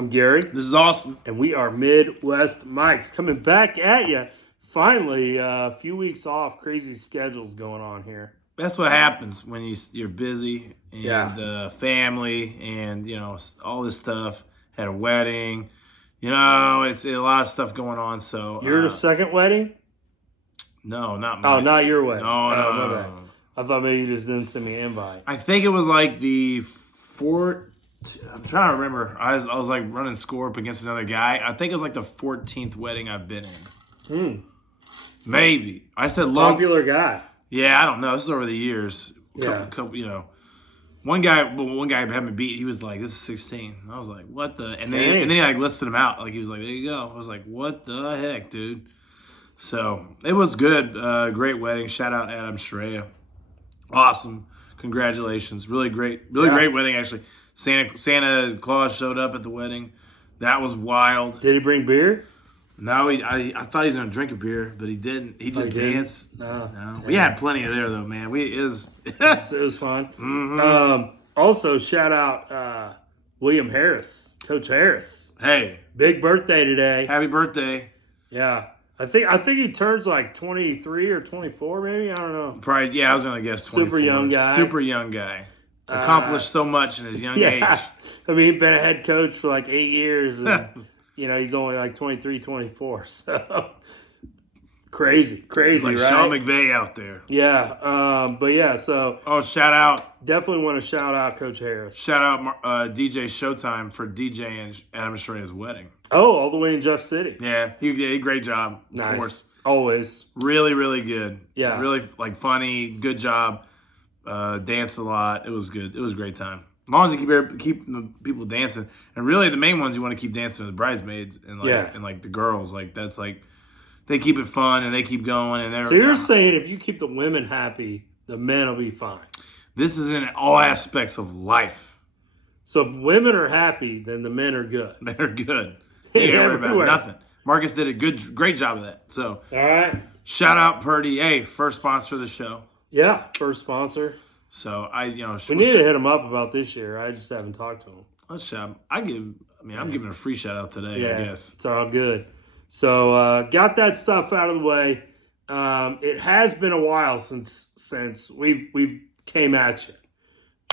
I'm Gary. This is Austin. And we are Midwest Mics coming back at you. Finally, a few weeks off, crazy schedules going on here. That's what happens when you're busy and Yeah. family and, all this stuff. Had a wedding. It's a lot of stuff going on. So Your second wedding? No, not Oh, mine. not your wedding. No, no, my no, bad. no. I thought maybe you just didn't send me an invite. I think it was like the I'm trying to remember. I was like running score up against another guy. I think it was like the 14th wedding I've been in. Maybe. I said low. Popular guy. Yeah, I don't know. This is over the years. Yeah. One guy had me beat. He was like, "This is 16." I was like, "What the?" And then Dang. he like listed him out. Like he was like, "There you go." I was like, "What the heck, dude?" So it was good. Great wedding. Shout out Adam Shreya. Awesome. Congratulations. Really great wedding actually. Santa Claus showed up at the wedding. That was wild. Did he bring beer? No, I thought he was gonna drink a beer, but he didn't. He just danced. No. We had plenty of there though, man. It was fun. Also, shout out William Harris, Coach Harris. Hey, Big birthday today. happy birthday. Yeah. I think he turns like 23 or 24 maybe. I don't know. Probably, yeah, I was gonna guess 24. Super young guy. Super young guy. Accomplished so much in his young age. I mean, he's been a head coach for like 8 years and he's only like 23, 24. So crazy, He's like right? Sean McVay out there. Yeah. But yeah, so Shout out definitely want to shout out Coach Harris. Shout out DJ Showtime for DJing Adam Shreya's wedding. Oh, all the way in Jeff City. Yeah, he did a great job. Nice. Of course. Always. Really, really good. Yeah. Really funny. Good job. Danced a lot. It was good. It was a great time. As long as you keep the people dancing, and really the main ones you want to keep dancing are the bridesmaids and the girls. Like that's like they keep it fun and they keep going and they're. So you're saying if you keep the women happy, the men will be fine. This is in all aspects of life. So if women are happy, then the men are good. Men are good. You ain't worry about nothing. Marcus did a great job of that. So all right. Shout out Purdy. Hey, first sponsor of the show. Yeah, first sponsor. So we need to hit him up about this year. I just haven't talked to him. Let's shout. I'm giving a free shout out today. Yeah, I guess it's all good. So got that stuff out of the way. It has been a while since we came at you.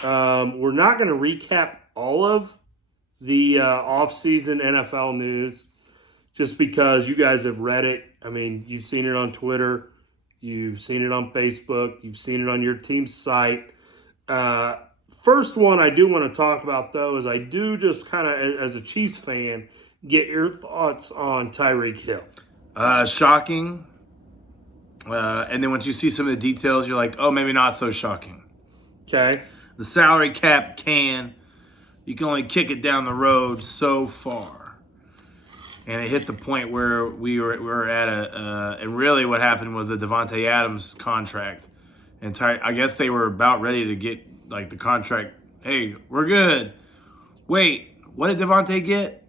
We're not going to recap all of the off-season NFL news, just because you guys have read it. I mean, you've seen it on Twitter. You've seen it on Facebook. You've seen it on your team's site. First one I do want to talk about, though, is I do just kind of, as a Chiefs fan, get your thoughts on Tyreek Hill. Shocking. And then once you see some of the details, you're like, oh, maybe not so shocking. Okay. The salary cap you can only kick it down the road so far. And it hit the point where we were at and really what happened was the Devontae Adams contract. And I guess they were about ready to get like the contract. Hey, we're good. Wait, what did Devontae get?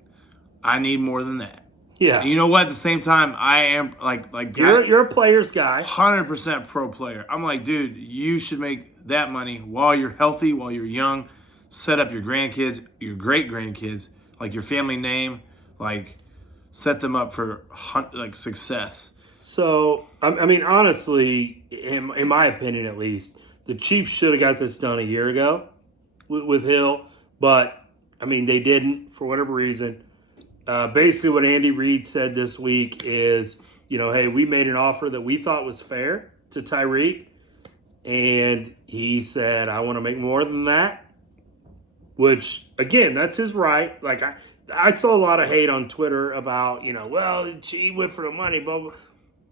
I need more than that. Yeah. And you know what? At the same time, I am like you're a player's guy. 100% pro player. I'm like, dude, you should make that money while you're healthy, while you're young. Set up your grandkids, your great grandkids, like your family name, like set them up for like success. So, I mean, honestly, in my opinion at least, the Chiefs should have got this done a year ago with Hill, but, I mean, they didn't for whatever reason. Basically, what Andy Reid said this week is, hey, we made an offer that we thought was fair to Tyreek, and he said, I want to make more than that, which, again, that's his right. Like, I saw a lot of hate on Twitter about, well, he went for the money, blah.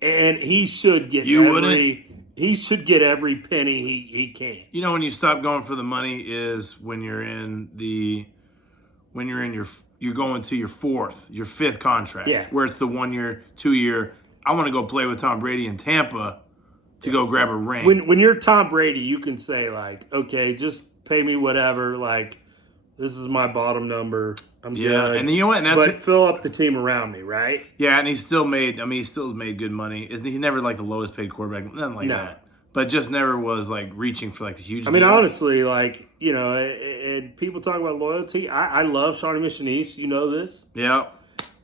And he should get he should get every penny he can. When you stop going for the money is when you're going to your fifth contract. Yeah. Where it's the 1 year, 2 year. I want to go play with Tom Brady in Tampa to go grab a ring. When you're Tom Brady, you can say like, okay, just pay me whatever. Like, this is my bottom number. I'm good. And you know what? And that's fill up the team around me, right? Yeah, and he still made good money. He's never like the lowest paid quarterback, nothing like that. but just never was like reaching for like the huge. I mean, deals. honestly, like, and people talk about loyalty. I love Shawnee Mission East. You know this. Yeah.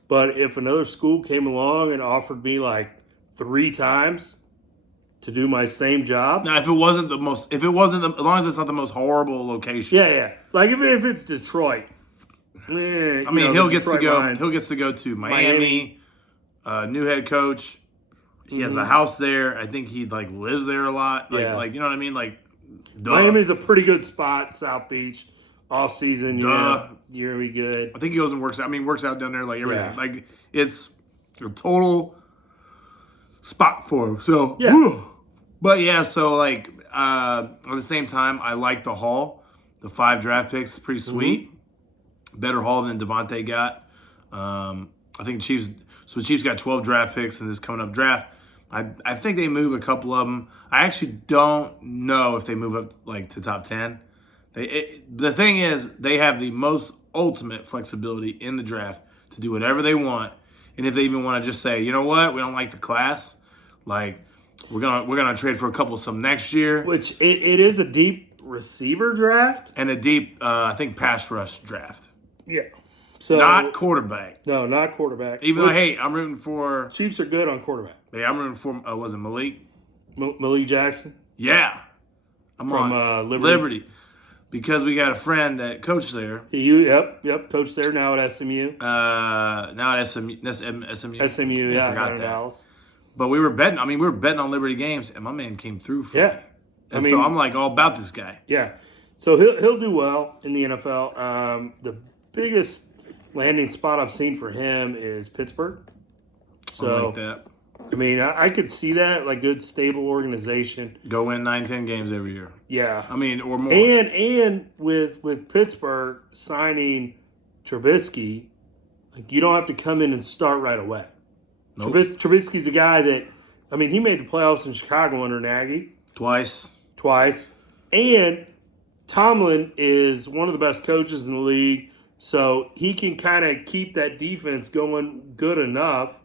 But if another school came along and offered me like 3 times to do my same job, Now, if it wasn't as long as it's not the most horrible location. yeah. Like if it's Detroit, I mean, he'll gets to go. Lions. He'll gets to go to Miami. New head coach. He has a house there. I think he like lives there a lot. Like, Yeah. like you know what I mean? Like, duh. Miami's a pretty good spot. South Beach, off season, Duh. you're gonna be good. I think he goes and works out. I mean, works out down there like everything. Yeah. Like it's a total spot for him. So Yeah. whew. But yeah, so like at the same time, I like the haul. The 5 draft picks, pretty sweet. Better haul than Devontae got. I think Chiefs. So the Chiefs got 12 draft picks in this coming up draft. I think they move a couple of them. I actually don't know if they move up like to top 10. The thing is, they have the most ultimate flexibility in the draft to do whatever they want. And if they even want to just say, you know what, we don't like the class, like we're gonna trade for a couple some next year, Which it is a deep receiver draft. and a deep, I think, pass rush draft, Yeah. So not quarterback. no, not quarterback. Even though, Which hey, I'm rooting for. Chiefs are good on quarterback. Hey, I'm rooting for. Was it Malik? Malik Jackson Yeah, I'm from on Liberty. because we got a friend that coached there. Yep. Coach there now at SMU. Now at SMU. SMU, yeah, forgot down in that. Dallas. But we were betting. I mean, we were betting on Liberty games, and my man came through for Yeah. me. And so I'm like all about this guy. Yeah, so he'll do well in the NFL. The biggest landing spot I've seen for him is Pittsburgh. I So like that. I mean, I could see that, like, good stable organization. Go win 9-10 games every year. Yeah, I mean, or more. and with Pittsburgh signing Trubisky, like, you don't have to come in and start right away. Nope. Trubisky's a guy that, I mean, he made the playoffs in Chicago under Nagy Twice. and Tomlin is one of the best coaches in the league, so he can kind of keep that defense going good enough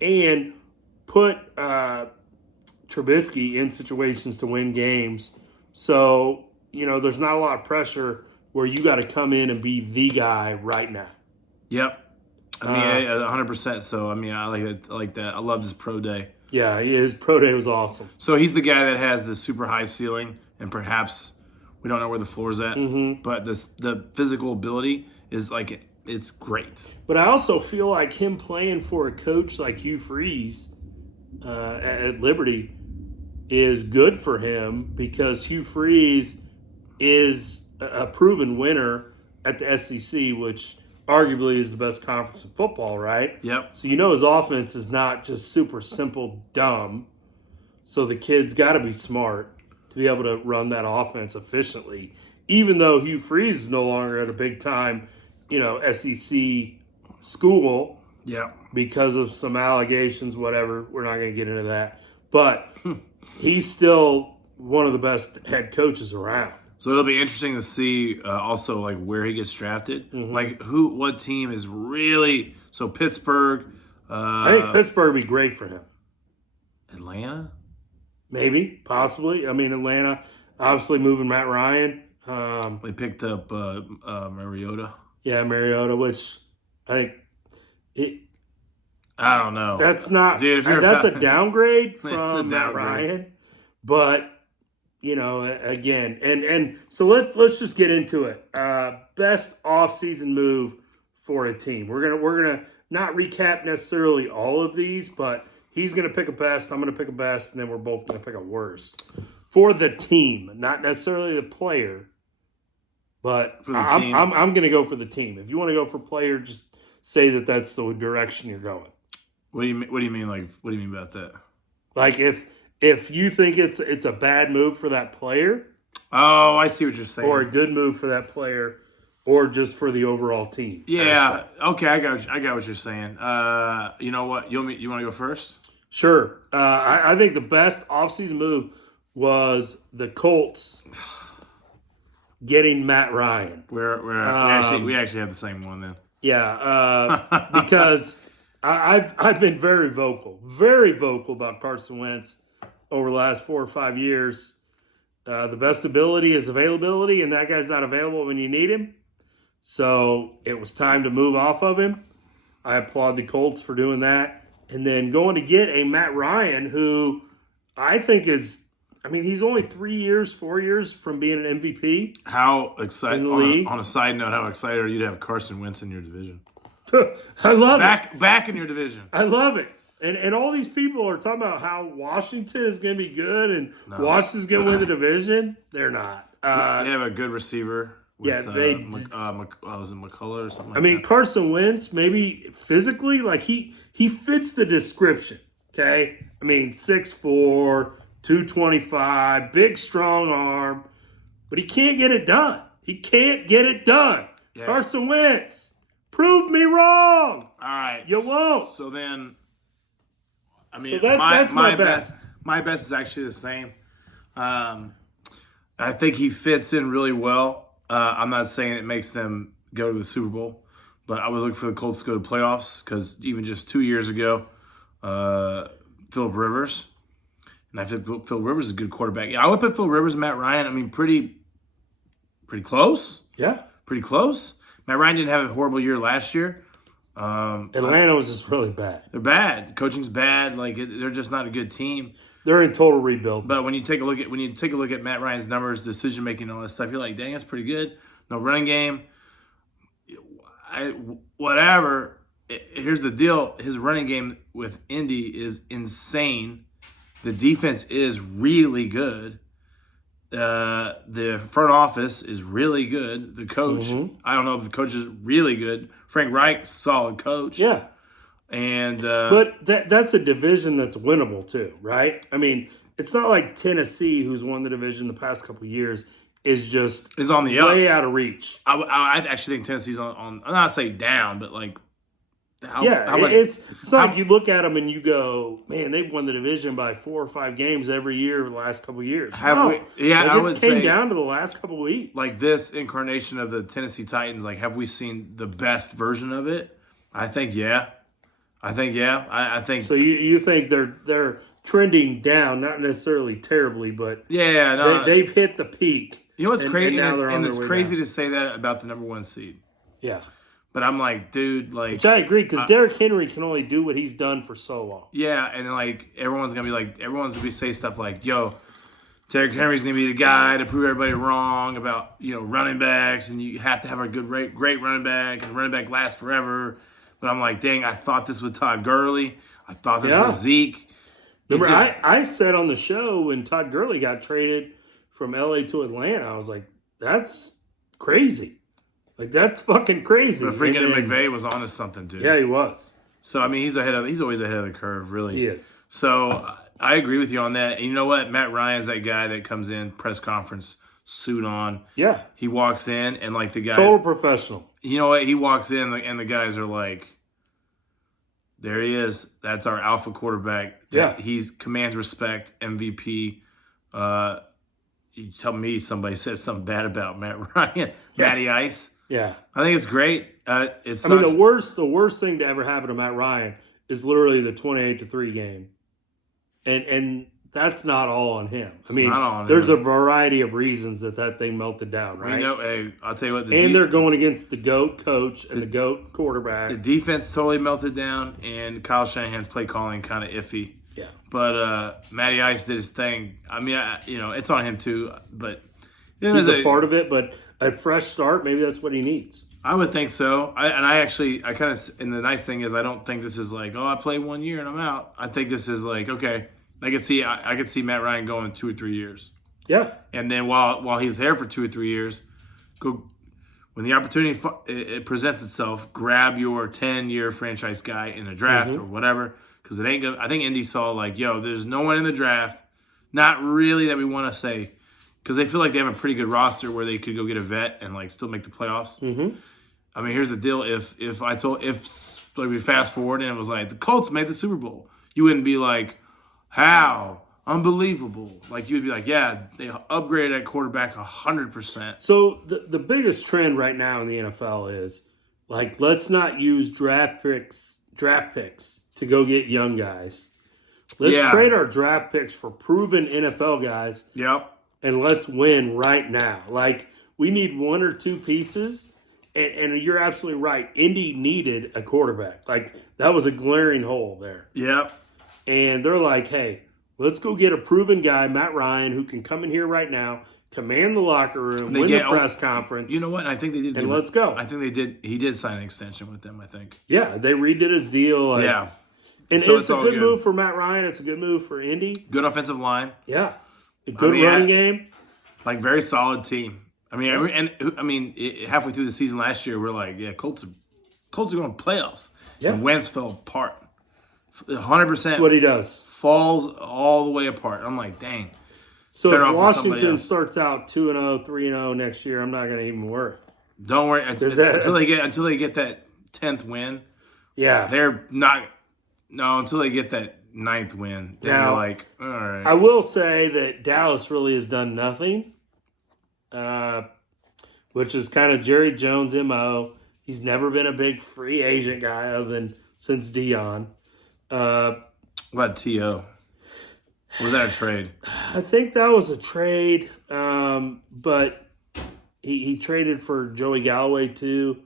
and put Trubisky in situations to win games. So, there's not a lot of pressure where you got to come in and be the guy right now. Yep. I mean, 100%. So, I mean, I like it. I like that. I love this pro day. Yeah, his pro day was awesome. So he's the guy that has the super high ceiling, and perhaps we don't know where the floor's at, but the physical ability is like it's great. But I also feel like him playing for a coach like Hugh Freeze at Liberty is good for him because Hugh Freeze is a proven winner at the SEC, which arguably is the best conference in football, right? Yep. So his offense is not just super simple dumb. So the kid's got to be smart to be able to run that offense efficiently, even though Hugh Freeze is no longer at a big time, SEC school Yep. because of some allegations, whatever. We're not going to get into that. But he's still one of the best head coaches around. So it'll be interesting to see also like where he gets drafted. Like what team is really so Pittsburgh. I think Pittsburgh would be great for him. Atlanta. Maybe, possibly. I mean, Atlanta, obviously moving Matt Ryan. They picked up Mariota. Yeah, Mariota, which I think I don't know. that's not. Dude, if you're that's a a downgrade It's a from Matt downgrade. Ryan, but again, and so let's just get into it. Best offseason move for a team. We're gonna not recap necessarily all of these, but he's gonna pick a best. I'm gonna pick a best, and then we're both gonna pick a worst for the team, not necessarily the player. But For the I'm, team. I'm going to go for the team. If you want to go for player, just say that's the direction you're going. What do you mean? Like, what do you mean about that? Like if you think it's a bad move for that player, Oh, I see what you're saying. or a good move for that player, or just for the overall team. Yeah. Okay, I got what you're saying. You know what? You want to go first? Sure. I think the best offseason move was the Colts getting Matt Ryan. We actually have the same one then. Yeah, because I've been very vocal about Carson Wentz over the last 4 or 5 years. The best ability is availability, and that guy's not available when you need him. So it was time to move off of him. I applaud the Colts for doing that. And then going to get a Matt Ryan, who I think is, I mean, he's only 4 years from being an MVP. How excited, In the league. on a side note, how excited are you to have Carson Wentz in your division? I love it. Back in your division. I love it. And all these people are talking about how Washington is going to be good and Washington's going to win the division. They're not. They have a good receiver. With, Yeah, they- was it McCullough or something like I mean, that? Carson Wentz, maybe physically, like he fits the description. Okay, I mean 6'4", 225, big strong arm, but he can't get it done. He can't get it done. Yeah. Carson Wentz, prove me wrong. All right. You won't. So then, I mean, So that's my best. My best is actually the same. I think he fits in really well. I'm not saying it makes them go to the Super Bowl, but I would look for the Colts to go to playoffs because even just 2 years ago, Phillip Rivers, and I think Phillip Rivers is a good quarterback. Yeah, I would put Phillip Rivers and Matt Ryan. I mean, pretty close. Yeah. Pretty close. Matt Ryan didn't have a horrible year last year. Atlanta was just really bad. They're bad. Coaching's bad. They're just not a good team. They're in total rebuild. But when you take a look at Matt Ryan's numbers, decision making, all that stuff, you're like, dang, that's pretty good. No running game. Whatever. Here's the deal: his running game with Indy is insane. The defense is really good. The front office is really good. The coach, I don't know if the coach is really good. Frank Reich, solid coach. Yeah. And But that's a division that's winnable too, right? I mean, it's not like Tennessee, who's won the division the past couple of years, is just is on the up. way out of reach. I actually think Tennessee's on. I'm not saying down, but like, how much? It's not like you look at them and you go, man, they've won the division by 4 or 5 games every year the last couple of years. I would came say down to the last couple of weeks. like this incarnation of the Tennessee Titans. Like, have we seen the best version of it? I think yeah. I think So you think they're trending down, not necessarily terribly, but yeah. No, they've hit the peak. you know what's crazy, And now they're on and their it's way crazy down. to say that about the number 1 seed. Yeah. But I'm like, dude, like, Which I agree, because Derrick Henry can only do what he's done for so long. yeah, and then like everyone's gonna be say stuff like, yo, Derrick Henry's gonna be the guy to prove everybody wrong about running backs, and you have to have a great running back, and the running back lasts forever. But I'm like, dang, I thought this was Todd Gurley. I thought this was Zeke. Remember, I said on the show when Todd Gurley got traded from LA to Atlanta, I was like, that's crazy. Like, that's fucking crazy. But freaking And then- McVay was onto something, dude. Yeah, he was. So I mean, he's always ahead of the curve, really. He is. So I agree with you on that. And you know what? Matt Ryan's that guy that comes in, press conference, suit on. Yeah. He walks in and like the guy. Total professional. You know what? He walks in and the guys are like, there he is. That's our alpha quarterback. Yeah. He commands respect, MVP. You tell me somebody said something bad about Matt Ryan, Matty Ice. Yeah. I think it's great. It sucks. I mean, the worst thing to ever happen to Matt Ryan is literally the 28-3 game. And that's not all on him. I mean, not all on there's him. a variety of reasons that thing melted down, right? We know, hey, I'll tell you what. And they're going against the GOAT coach and the GOAT quarterback. The defense totally melted down, and Kyle Shanahan's play calling kind of iffy. Yeah. But Matty Ice did his thing. I mean, it's on him too. But He's a part of it, but a fresh start, maybe that's what he needs. I would think so. And the nice thing is, I don't think this is like, oh, I played 1 year and I'm out. I think this is like, okay, I could see Matt Ryan going 2 or 3 years. Yeah. And then while he's there for 2 or 3 years, go when the opportunity it presents itself, grab your 10-year franchise guy in the draft or whatever. Because it ain't good. I think Indy saw like, yo, there's no one in the draft, not really that we want to say, because they feel like they have a pretty good roster where they could go get a vet and like still make the playoffs. Mm-hmm. I mean, here's the deal: if we fast forward and it was like the Colts made the Super Bowl, you wouldn't be like, how unbelievable? Like you would be like, yeah, they upgraded at quarterback 100%. So the biggest trend right now in the NFL is like, let's not use draft picks to go get young guys. Let's Yeah. trade our draft picks for proven NFL guys Yep. and let's win right now. Like, we need one or two pieces. And you're absolutely right. Indy needed a quarterback. Like, that was a glaring hole there. Yep. And they're like, hey, let's go get a proven guy, Matt Ryan, who can come in here right now, command the locker room, win the press conference. You know what? I think they did. And let's go. I think they did. He did sign an extension with them, I think. Yeah, they redid his deal. Like, Yeah. And So it's a good move for Matt Ryan. It's a good move for Indy. Good offensive line. Yeah. A good running game. Like, very solid team. I mean, halfway through the season last year, we're like, yeah, Colts are going to playoffs. Yeah. And Wentz fell apart. 100%. That's what he does. Falls all the way apart. I'm like, dang. So Better if off with somebody Washington else. starts out 2-0, 3-0 next year, I'm not going to even worry. Don't worry until they get that 10th win. Yeah. They're not. No, until they get that 9th win, then Now, you're like, all right. I will say that Dallas really has done nothing, which is kind of Jerry Jones' MO. He's never been a big free agent guy other than since Dion. What about T.O.? Was that a trade? I think that was a trade, but he traded for Joey Galloway too,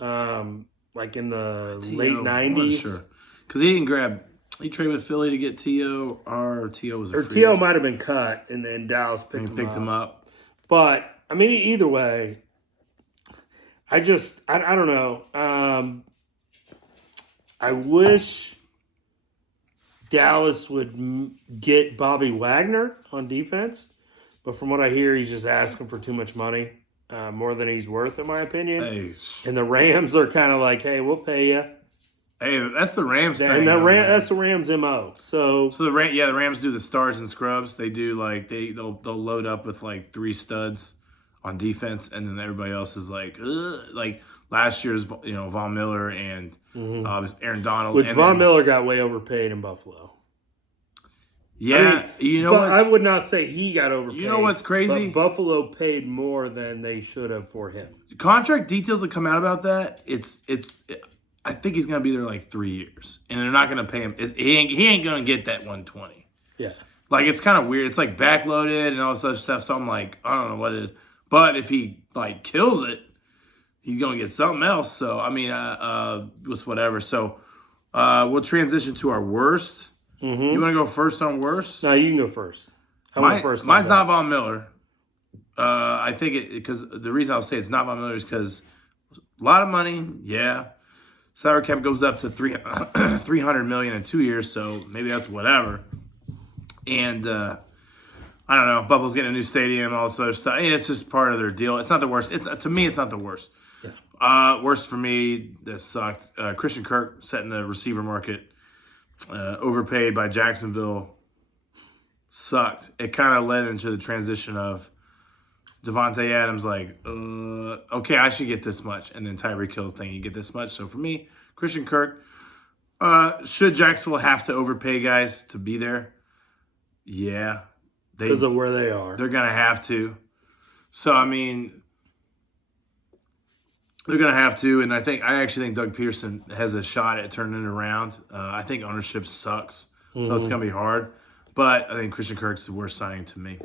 like in the late T.O., I'm not 90s. sure. Because he traded with Philly to get T.O., or T.O. was a free T.O. agent. might have been cut, and then Dallas picked him up. But, I mean, either way, I don't know. I wish Dallas would get Bobby Wagner on defense, but from what I hear, he's just asking for too much money, more than he's worth, in my opinion. Hey, And the Rams are kind of like, hey, we'll pay you. that's the Rams thing. And though, man. that's the Rams' MO. So the Rams do the stars and scrubs. They do like they'll load up with like 3 studs on defense, and then everybody else is like, ugh. Like last year's Von Miller and Aaron Donald. which and Von then- Miller got way overpaid in Buffalo. Yeah, But I would not say he got overpaid. You know what's crazy? But Buffalo paid more than they should have for him. contract details that come out about that. I think he's gonna be there like 3 years, and they're not gonna pay him. He ain't gonna get that 120. Yeah. Like, it's kind of weird. It's like backloaded and all this other stuff. So I'm like, I don't know what it is. But if he like kills it, he's gonna get something else. So I mean, just whatever. So we'll transition to our worst. Mm-hmm. You want to go first on worst? No, you can go first. I went first. Mine's not Von Miller. I think because the reason I'll say it's not Von Miller is because a lot of money. Yeah, salary cap goes up to $300 million in 2 years. So maybe that's whatever. And I don't know. Buffalo's getting a new stadium, all this other stuff. And it's just part of their deal. It's not the worst. To me, it's not the worst. Yeah. Worst for me, that sucked. Christian Kirk setting the receiver market, overpaid by Jacksonville, sucked. It kind of led into the transition of Devontae Adams, like, okay, I should get this much. And then Tyreek Hill's thing, you get this much. So for me, Christian Kirk, should Jacksonville have to overpay guys to be there? Yeah. Because of where they are. They're going to have to. So, I mean, they're going to have to. And I actually think Doug Peterson has a shot at turning it around. I think ownership sucks. So it's going to be hard. But I think Christian Kirk's the worst signing to me.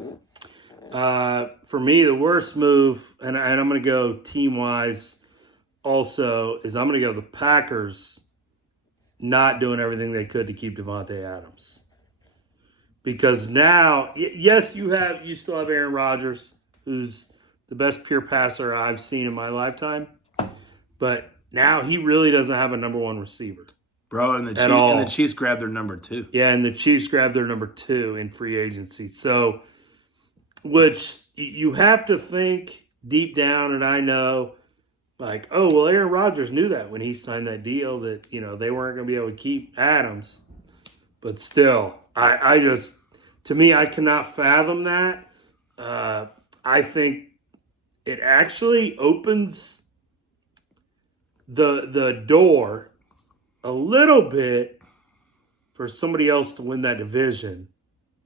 For me, the worst move, and I'm going to go team-wise also, is I'm going to go the Packers not doing everything they could to keep Devontae Adams. Because now, yes, you still have Aaron Rodgers, who's the best pure passer I've seen in my lifetime. But now he really doesn't have a number one receiver. Bro, and the Chiefs grabbed their number 2. Yeah, and the Chiefs grabbed their number 2 in free agency. So, which you have to think deep down, and I know, like, oh, well, Aaron Rodgers knew that when he signed that deal that, they weren't going to be able to keep Adams. But still, to me, I cannot fathom that. I think it actually opens the door a little bit for somebody else to win that division,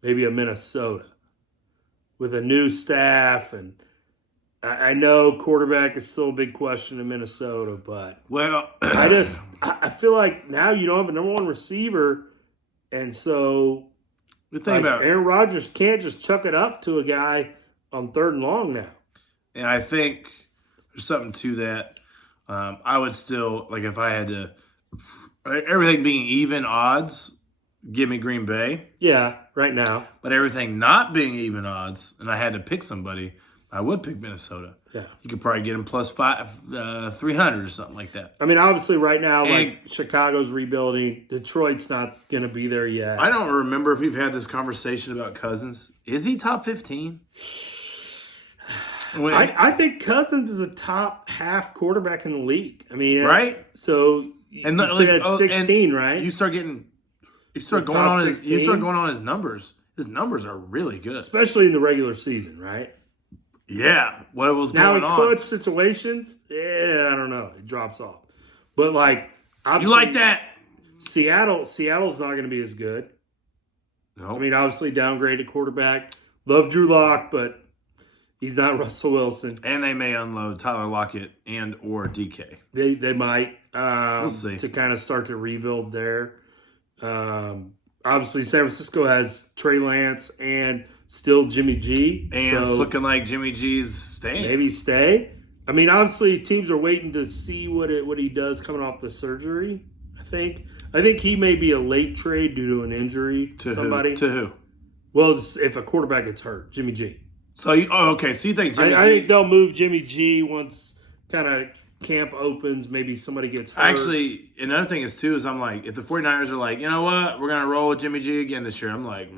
maybe a Minnesota, with a new staff. And I know quarterback is still a big question in Minnesota, but Well, I feel like now you don't have a number one receiver. And so The thing about Aaron Rodgers can't just chuck it up to a guy on 3rd and long now. And I think there's something to that. I would still, like, if I had to, everything being even odds, give me Green Bay. Yeah, right now. But everything not being even odds, and I had to pick somebody, I would pick Minnesota. Yeah. You could probably get them plus 300 or something like that. I mean, obviously, right now, like Chicago's rebuilding. Detroit's not going to be there yet. I don't remember if we've had this conversation about Cousins. Is he top 15? I think Cousins is a top half quarterback in the league. I mean, right? So and you said 16, right? You start going on his numbers. His numbers are really good, especially in the regular season, right? Yeah, what was now going on? Now in clutch situations, I don't know, it drops off. But like, you like that? Seattle's not going to be as good. No, I mean, obviously downgraded quarterback. Love Drew Lock, but he's not Russell Wilson. And they may unload Tyler Lockett and or DK. They might. We'll see. To kind of start to rebuild there. Obviously, San Francisco has Trey Lance and still Jimmy G. And it's looking like Jimmy G's staying. Maybe stay. I mean, obviously, teams are waiting to see what he does coming off the surgery, I think he may be a late trade due to an injury to somebody. To who? Well, if a quarterback gets hurt, Jimmy G. So, okay. So you think Jimmy G? I think they'll move Jimmy G once kind of camp opens. Maybe somebody gets hurt. Actually, another thing is, too, is I'm like, if the 49ers are like, you know what, we're going to roll with Jimmy G again this year, I'm like,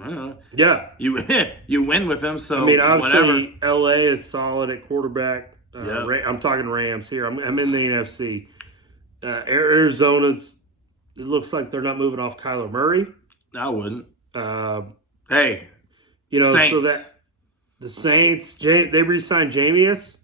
yeah. You win with him, so I mean, obviously, whatever. L.A. is solid at quarterback. I'm talking Rams here. I'm in the NFC. Arizona's, it looks like they're not moving off Kyler Murray. I wouldn't. Hey. Saints. So that the Saints, they re-signed Jameis,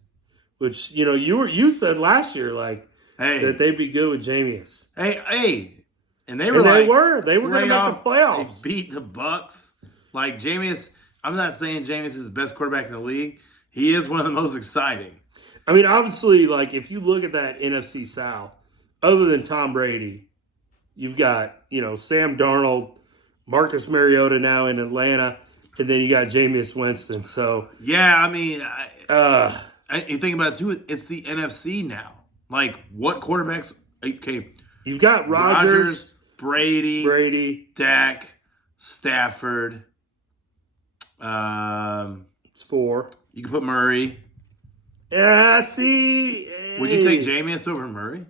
which, you said last year, like, that they'd be good with Jameis. Hey. And they were they were going to make the playoffs. They beat the Bucks. Like, Jameis, I'm not saying Jameis is the best quarterback in the league. He is one of the most exciting. I mean, obviously, like, if you look at that NFC South, other than Tom Brady, you've got, Sam Darnold, Marcus Mariota now in Atlanta, and then you got Jameis Winston. So yeah, I mean, you think about it too. It's the NFC now. Like, what quarterbacks? Okay, you've got Rodgers, Brady, Dak, Stafford. It's 4. You can put Murray. Yeah, see. Would you take Jameis over Murray?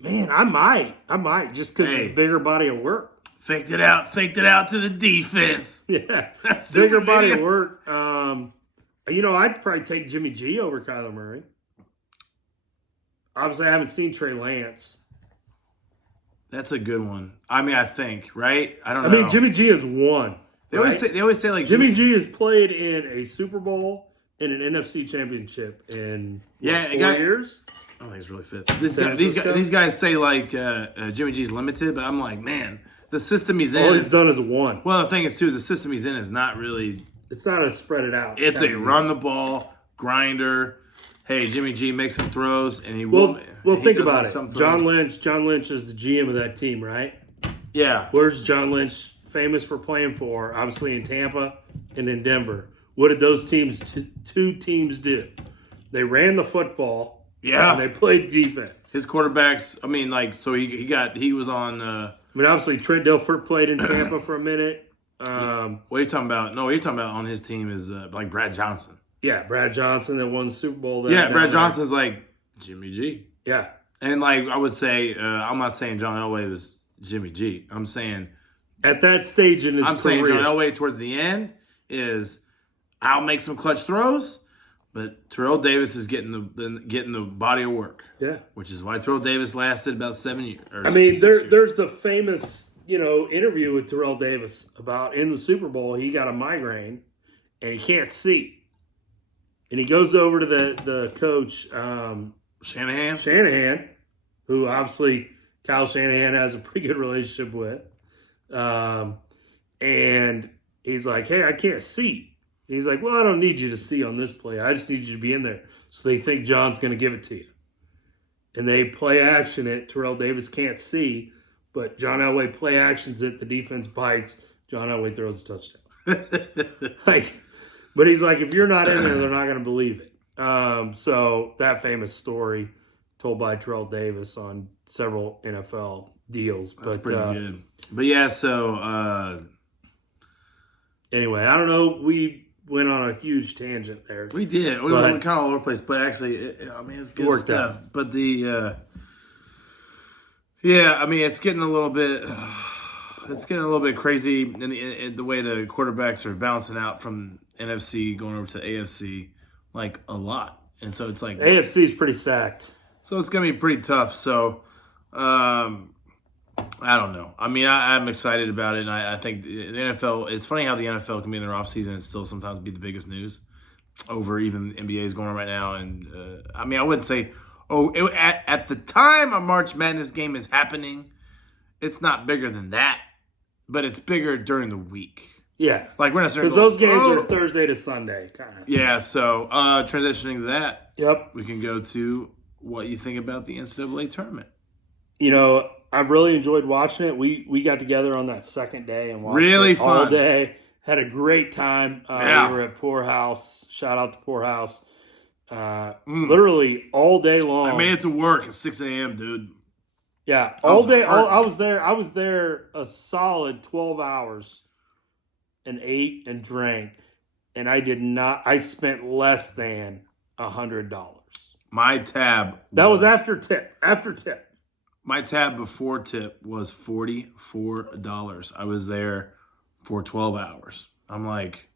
Man, I might, just because of the bigger body of work. Faked it out to the defense. Yeah, bigger body of work. I'd probably take Jimmy G over Kyler Murray. Obviously, I haven't seen Trey Lance. That's a good one. I mean, I think, right? I don't know. I mean, Jimmy G has won. They always say like Jimmy G has played in a Super Bowl and an NFC Championship in 4 years. I think it's really fit. These guys say like Jimmy G's limited, but I'm like, man, the system he's in. All he's done is won. Well, the thing is too, the system he's in is not really. It's not a spread it out. It's a run the ball grinder. Hey, Jimmy G makes some throws, and he will. Well, think about it. John Lynch is the GM of that team, right? Yeah. Where's John Lynch famous for playing for? Obviously in Tampa and in Denver. What did those two teams do? They ran the football. Yeah. And they played defense. His quarterbacks. I mean, like, so he was on. I mean, obviously Trent Dilfer played in Tampa for a minute. What are you talking about? No, what you're talking about on his team is like Brad Johnson. Yeah, Brad Johnson that won the Super Bowl. Brad Johnson's like Jimmy G. Yeah. And like I would say, I'm not saying John Elway was Jimmy G. I'm saying at that stage in his career. saying John Elway towards the end is I'll make some clutch throws, but Terrell Davis is getting the body of work. Yeah. Which is why Terrell Davis lasted about 7 years. I mean, there's the famous, interview with Terrell Davis about in the Super Bowl, he got a migraine and he can't see. And he goes over to the coach, Shanahan, who obviously Kyle Shanahan has a pretty good relationship with. And he's like, hey, I can't see. And he's like, well, I don't need you to see on this play. I just need you to be in there. So they think John's going to give it to you. And they play action it. Terrell Davis can't see. But John Elway play actions it, the defense bites. John Elway throws a touchdown. But he's like, if you're not in there, they're not going to believe it. So that famous story told by Terrell Davis on several NFL deals. That's pretty good. But yeah, so anyway, I don't know. We went on a huge tangent there. we did. We were kind of all over the place, but actually, it's good stuff. Out. But it's getting a little bit. It's getting a little bit crazy in the way the quarterbacks are balancing out from NFC going over to AFC, like a lot. And so it's like AFC is pretty stacked. So it's gonna be pretty tough. So I don't know. I mean, I'm excited about it, and I think the NFL. It's funny how the NFL can be in their offseason and still sometimes be the biggest news over even NBA is going on right now. And I mean, I wouldn't say at the time a March Madness game is happening, it's not bigger than that. But it's bigger during the week. Yeah. Like we're not because those games are Thursday to Sunday, kind of. Yeah, so transitioning to that, yep, we can go to what you think about the NCAA tournament. You know, I've really enjoyed watching it. We got together on that second day and watched it all fun. day. Had a great time. We were at Poorhouse. Shout out to Poorhouse. Literally all day long. I made it to work at 6 a.m., dude. Yeah, all day. I was there a solid 12 hours and ate and drank. And I spent less than $100. My tab. That was after tip. After tip. My tab before tip was $44. I was there for 12 hours. I'm like,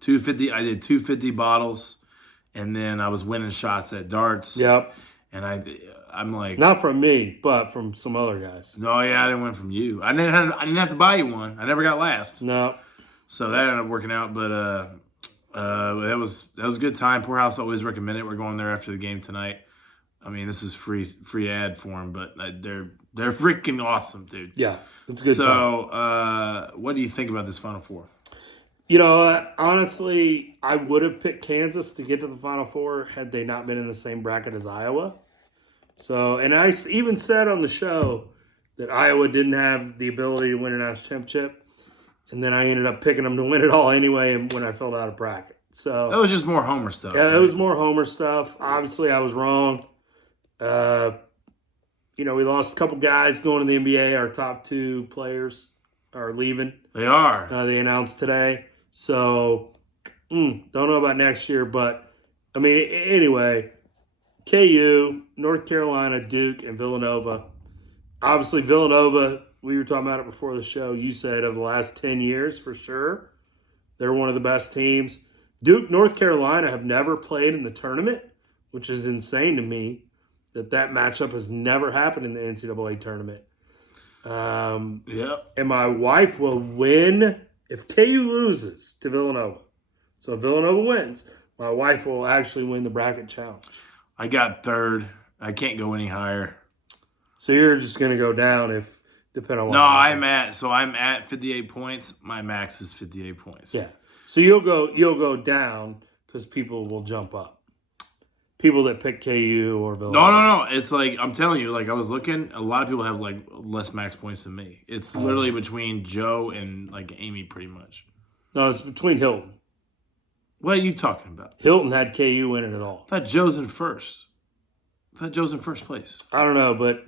250. I did 250 bottles, and then I was winning shots at darts. Yep. And I'm like, not from me, but from some other guys. No, yeah, I didn't win from you. I didn't have to buy you one. I never got last. No. So that ended up working out, but that was a good time. Poorhouse always recommend it. We're going there after the game tonight. I mean, this is free ad for them, but they're freaking awesome, dude. Yeah, it's a good time. So, what do you think about this Final Four? You know, honestly, I would have picked Kansas to get to the Final Four had they not been in the same bracket as Iowa. So, and I even said on the show that Iowa didn't have the ability to win a national championship, and then I ended up picking them to win it all anyway when I filled out a bracket. So that was just more Homer stuff. Yeah, it was more Homer stuff. Obviously, I was wrong. We lost a couple guys going to the NBA. Our top two players are leaving. They are. They announced today. So, don't know about next year, but, I mean, anyway, KU, North Carolina, Duke, and Villanova. Obviously, Villanova, we were talking about it before the show. You said of the last 10 years, for sure, they're one of the best teams. Duke, North Carolina have never played in the tournament, which is insane to me that matchup has never happened in the NCAA tournament. And my wife will win if KU loses to Villanova. So if Villanova wins, my wife will actually win the bracket challenge. I got third. I can't go any higher. So you're just going to go down depending on what happens. I'm at 58 points. My max is 58 points. Yeah. So you'll go down because people will jump up. People that pick KU or Villanova. No. It's like, I'm telling you, like I was looking, a lot of people have like less max points than me. It's literally between Joe and like Amy pretty much. No, it's between Hilton. What are you talking about? Hilton had KU winning it all. I thought Joe's in first. place. I don't know, but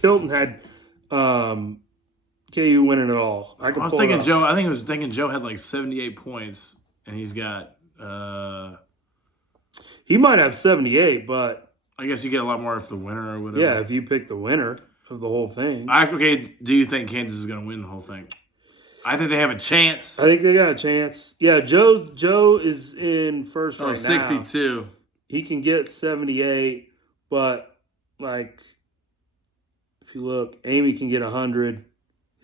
Hilton had KU winning it all. I was thinking Joe. I was thinking Joe had like 78 points, and he's got. He might have 78, but I guess you get a lot more if the winner or whatever. Yeah, if you pick the winner of the whole thing. Do you think Kansas is going to win the whole thing? I think they have a chance. I think they got a chance. Yeah, Joe is in first right now. 62. He can get 78, but like if you look, Amy can get 100.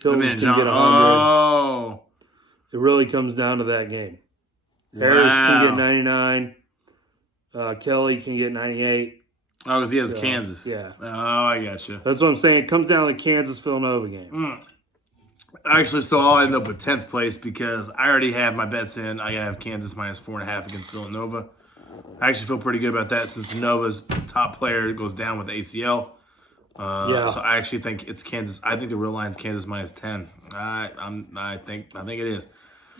Hilton can get 100. Oh. It really comes down to that game. Harris can get 99. Kelly can get 98. Oh, because he has Kansas. Yeah. Oh, I got you. That's what I'm saying. It comes down to the Kansas-Villanova game. Actually, so I'll end up with 10th place because I already have my bets in. I have Kansas minus 4.5 against Villanova. I actually feel pretty good about that since Nova's top player goes down with ACL. Yeah. So I actually think it's Kansas. I think the real line's Kansas -10. I think it is.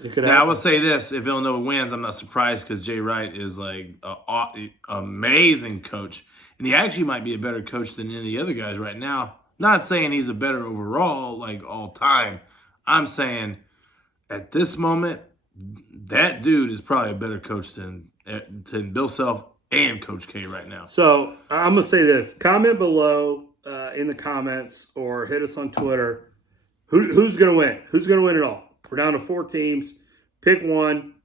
It could Now I happen. will say this: if Villanova wins, I'm not surprised because Jay Wright is like an amazing coach, and he actually might be a better coach than any of the other guys right now. Not saying he's a better overall, like all time. I'm saying at this moment, that dude is probably a better coach than Bill Self and Coach K right now. So I'm gonna say this: comment below in the comments or hit us on Twitter. Who's gonna win? Who's gonna win it all? We're down to 4 teams. Pick one.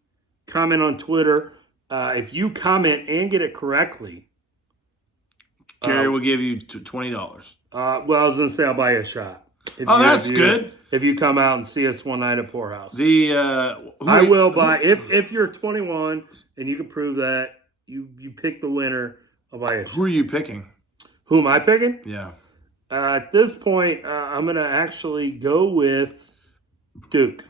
Comment on Twitter. If you comment and get it correctly, Gary will give you $20. well, I was gonna say I'll buy you a shot. That's good. If you come out and see us one night at Poorhouse, I will buy. If you're 21 and you can prove that you pick the winner, I'll buy you a shot. Who are you picking? Who am I picking? Yeah. At this point, I'm going to actually go with Duke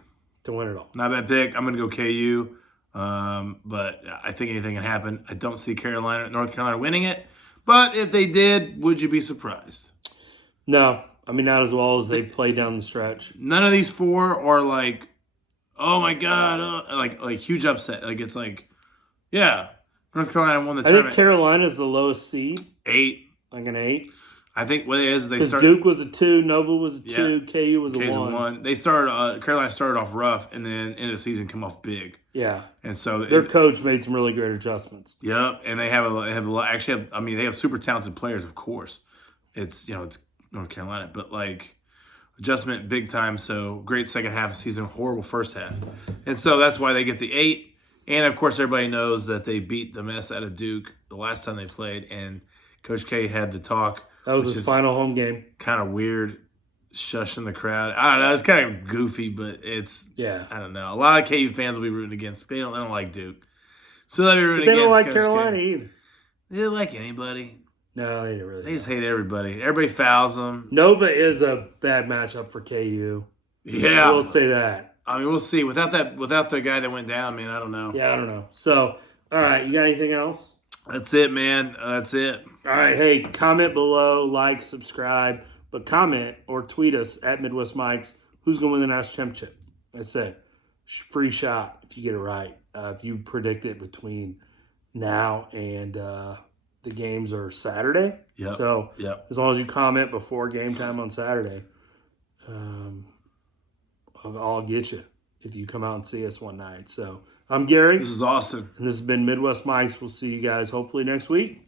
to win it all. Not a bad pick. I'm going to go KU. But I think anything can happen. I don't see North Carolina winning it. But if they did, would you be surprised? No. I mean, not as well as they played down the stretch. None of these 4 are like, oh my God, like huge upset. Like it's like, yeah, North Carolina won the I think tournament. Carolina's the lowest seed, 8. like an 8. I think what it is they Because start. Duke was a 2, Nova was a 2, Yeah. KU was a K's 1. They started. Carolina started off rough, and then end of the season come off big. Yeah. And so Their coach made some really great adjustments. Yep, and they have a lot. Actually, they have super talented players, of course. It's North Carolina, but like adjustment big time. So great second half of the season, horrible first half, and so that's why they get the 8. And of course, everybody knows that they beat the mess out of Duke the last time they played, and Coach K had the talk. That was his final home game. Kind of weird, shushing the crowd. I don't know. It's kind of goofy, but I don't know. A lot of KU fans will be rooting against. They don't like Duke, so they'll be rooting They against. don't like Coach Carolina K. either. They don't like anybody. No, they didn't really. They just hate everybody. Everybody fouls them. Nova is a bad matchup for KU. Yeah, We'll say that. I mean, we'll see. Without the guy that went down, man, I don't know. Yeah, I don't know. So, all right, you got anything else? That's it, man. That's it. All right, hey, comment below, like, subscribe, but comment or tweet us at Midwest Mikes. Who's going to win the national championship? I said, free shot if you get it right. If you predict it between now and the games are Saturday. Yep. So Yep. as long as you comment before game time on Saturday, I'll get you if you come out and see us one night. So I'm Gary. This is Austin. And this has been Midwest Mikes. We'll see you guys hopefully next week.